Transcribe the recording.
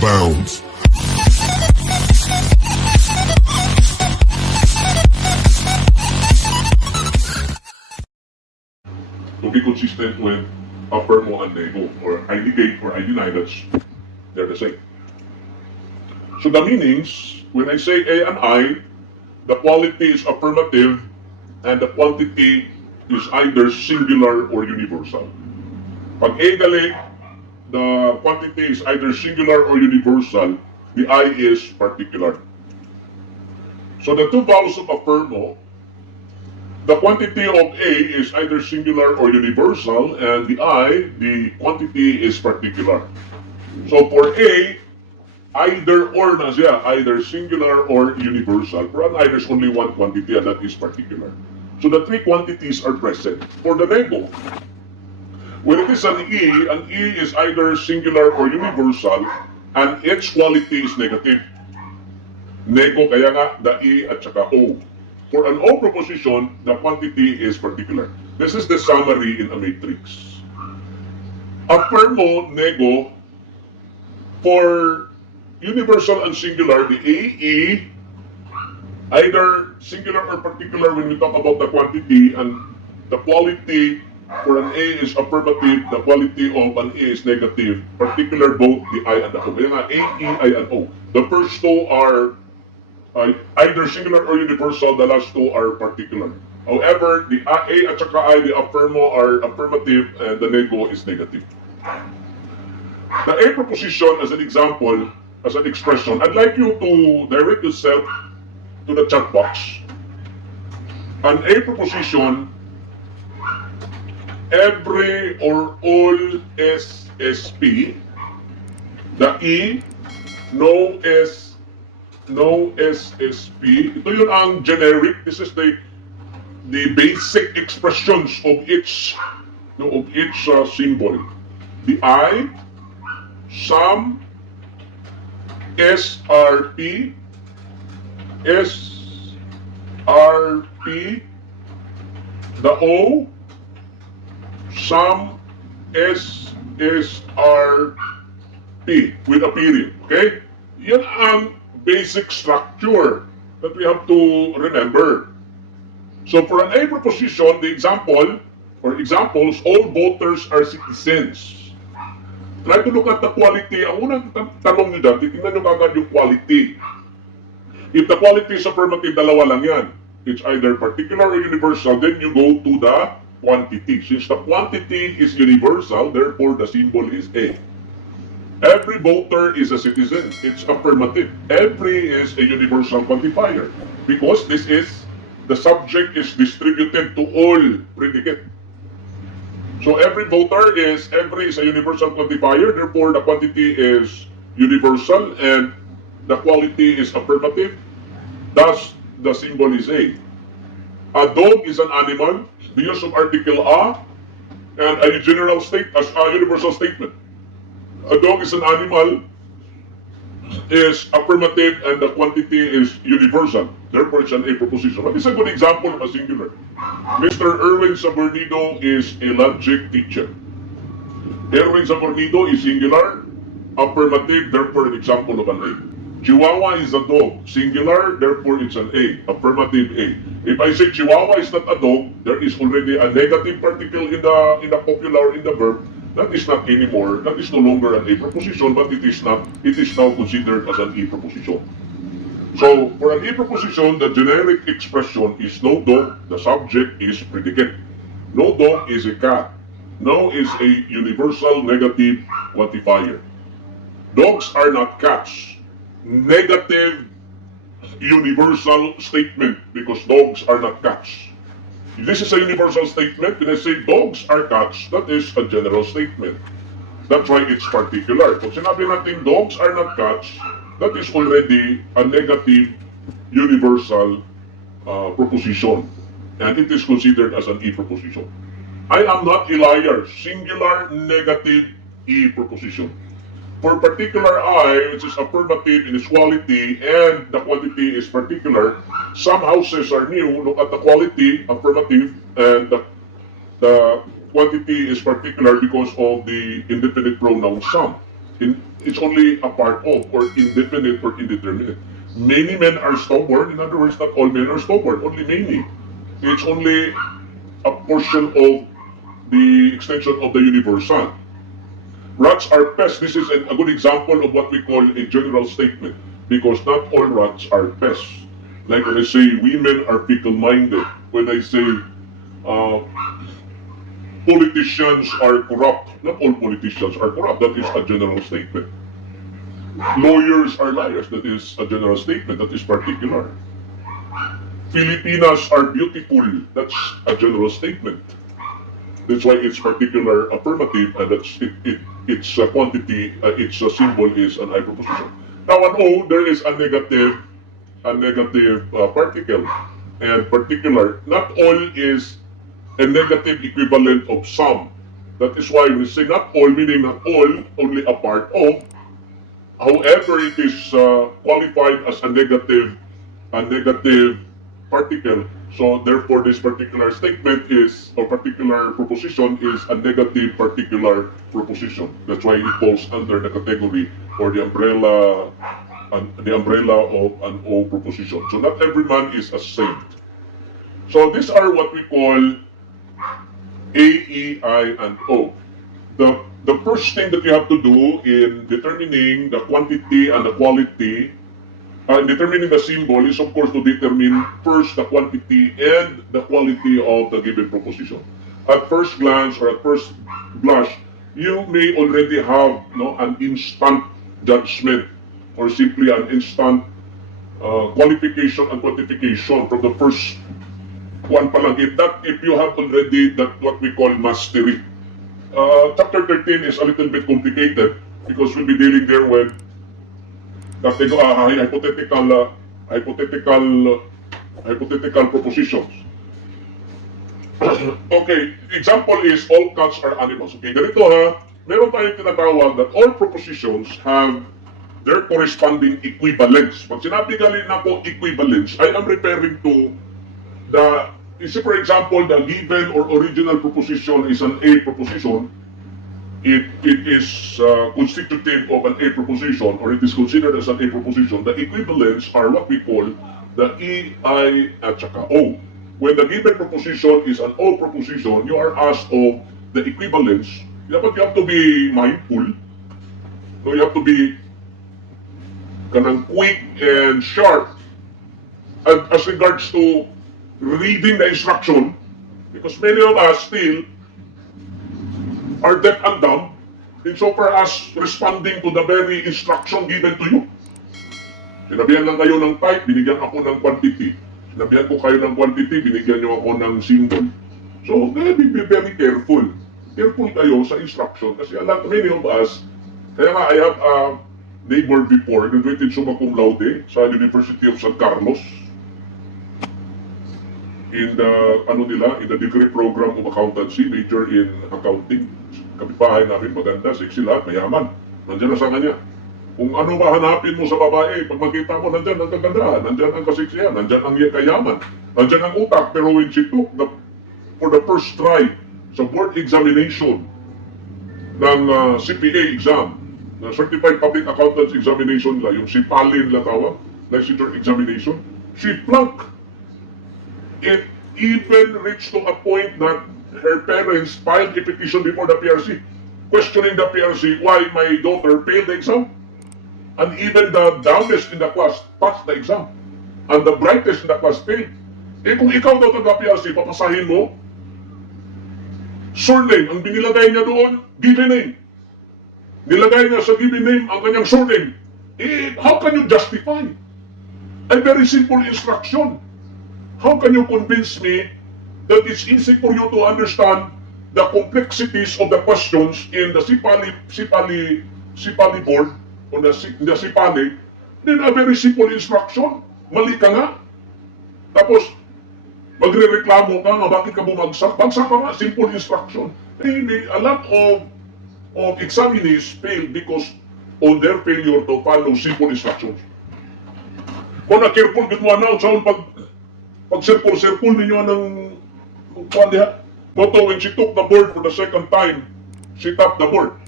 bounds. To be consistent with affirmo and nego, or I negate or I deny, they're the same. So the meanings, when I say A and I, the quality is affirmative and the quantity is either singular or universal. Pag A gali, the quantity is either singular or universal, the I is particular. So the two vowels of affirmo, the quantity of A is either singular or universal, and the I, the quantity is particular. So for A, either or na siya, either singular or universal. For an I, there's only one quantity and that is particular. So the three quantities are present. For the nego, when it is an E is either singular or universal, and its quality is negative. Nego, kaya nga, the E at saka O. For an O proposition, the quantity is particular. This is the summary in a matrix. Affirmo, nego, for universal and singular, the AE, either singular or particular when we talk about the quantity, and the quality for an A is affirmative, the quality of an A is negative, particular both the I and the O. Kaya nga, A, E, I, and O. The first two are either singular or universal, the last two are particular. However, the A at saka I, the affirmo, are affirmative and the nego is negative. The A proposition as an example, as an expression, I'd like you to direct yourself to the chat box. An A proposition, every or all SSP, the E, no SSP, ito yun ang generic, this is the basic expressions of each symbol. The I, some, SRP, the O, some, SSRP with a period. Okay? Yan ang basic structure that we have to remember. So for an A proposition, the example or examples, all voters are citizens. Try to look at the quality. Ang unang tanong nyo dyan, titingnan nyo kagad yung quality. If the quality is affirmative, dalawa lang yan. It's either particular or universal, then you go to the quantity. Since the quantity is universal, therefore the symbol is A. Every voter is a citizen. It's affirmative. Every is a universal quantifier because this is, the subject is distributed to all predicate. So every is a universal quantifier, therefore the quantity is universal and the quality is affirmative. Thus, the symbol is A. A dog is an animal, the use of article a, and a general state as a universal statement. A dog is an animal is affirmative and the quantity is universal. Therefore, it's an A proposition. What is a good example of a singular? Mr. Erwin Sabornido is a logic teacher. Erwin Sabornido is singular, affirmative, therefore an example of an A. Chihuahua is a dog, singular, therefore it's an A, affirmative A. If I say Chihuahua is not a dog, there is already a negative particle in the popular, in the verb. That is not anymore, that is no longer an A proposition, but it is now considered as an E proposition. So, for an E proposition, the generic expression is no dog, the subject is predicate. No dog is a cat. No is a universal negative quantifier. Dogs are not cats. Negative universal statement because dogs are not cats. This is a universal statement. When I say dogs are cats, that is a general statement. That's why it's particular. Kung sinabi natin dogs are not cats, that is already a negative universal proposition. And it is considered as an E proposition. I am not a liar. Singular negative E proposition. For particular I, which is affirmative in its quality and the quantity is particular, some houses are new. Look at the quality, affirmative, and the quantity is particular because of the indefinite pronoun some. It's only a part of, or indefinite or indeterminate. Many men are stubborn. In other words, not all men are stubborn. Only many. It's only a portion of the extension of the universal. Rats are pests. This is a good example of what we call a general statement, because not all rats are pests. Like when I say women are fickle-minded, when I say uh, politicians are corrupt, not all politicians are corrupt. That is a general statement. Lawyers are liars. That is a general statement. That is particular. Filipinas are beautiful. That's a general statement. That's why it's particular affirmative, and its quantity, its symbol is an I proposition. Now an O, there is a negative particle, and particular. Not all is a negative equivalent of some. That is why we say not all, meaning not all, only a part of. However, it is qualified as a negative particle. So therefore, this particular statement is, or particular proposition is a negative particular proposition. That's why it falls under the category or the umbrella of an O proposition. So not every man is a saint. So these are what we call A, E, I, and O. The first thing that you have to do in determining the quantity and the quality, determining the symbol, is of course to determine first the quantity and the quality of the given proposition. At first glance or at first blush, you may already have an instant judgment or simply an instant qualification and quantification from the first one pa lang. If you have already that what we call mastery. Chapter 13 is a little bit complicated because we'll be dealing there with hypothetical propositions. Okay, example is all cats are animals. Okay, ganito ha, meron tayong tinatawag that all propositions have their corresponding equivalence. Pag sinabi galing na po equivalence, I am referring to for example, the given or original proposition is an A proposition. It is constitutive of an A proposition, or it is considered as an A proposition. The equivalents are what we call the E, I, at saka O. When the given proposition is an O proposition, you are asked of the equivalence. But you have to be mindful. No, you have to be quick and sharp as regards to reading the instruction, because many of us still are deaf and dumb insofar as responding to the very instruction given to you. Sinabihan lang kayo ng type, binigyan ako ng quantity. Sinabihan ko kayo ng quantity, binigyan nyo ako ng symbol. So, be very careful. Careful kayo sa instruction kasi many of us, kaya nga I have a neighbor before, graduated summa cum laude sa University of San Carlos, in the degree program of accountancy, major in accounting. Kapitbahay namin, maganda, sexy lahat, mayaman. Nandiyan na sa kanya. Kung ano ba hanapin mo sa babae, pag makita mo, nandiyan ang kagandahan, nandiyan ang kaseksihan, nandiyan ang kayaman, nandiyan ang utak. Pero when she took for the first try sa board examination ng CPA exam, na Certified Public Accountants Examination nila, yung SIPALIN nila tawag, licensure examination, she flunked. It even reached to a point that her parents filed a petition before the PRC, questioning the PRC why my daughter failed the exam. And even the dumbest in the class passed the exam. And the brightest in the class failed. Kung ikaw daw taga PRC, papasahin mo, surname, ang binilagay niya doon, given name. Nilagay niya sa given name ang kanyang surname. How can you justify? A very simple instruction. How can you convince me that it's easy for you to understand the complexities of the questions in the SIPALI board, or the SIPALI, then a very simple instruction, mali ka nga. Tapos, magre-reklamo ka nga, bakit ka bumagsak? Bagsak ka nga, simple instruction. A lot of examinees fail because of their failure to follow simple instructions. Kung na-careful, good mo na, pag circle ninyo ng kuwan diha. Toto, when she took the board for the second time, she tapped the board.